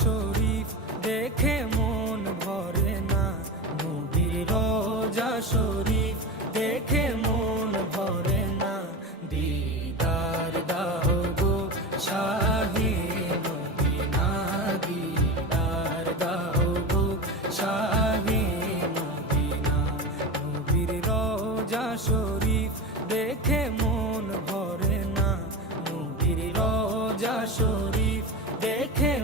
শরীফ দেখে মন ভরে না নদীর রোজা শরীফ দেখে মন ভরে না দিদার দাও গো শাহি নদী না দিদার দাও গো শাহি নদী না নদীর রোজা শরীফ দেখে মন ভরে না নদীর রোজা শরীফ দেখে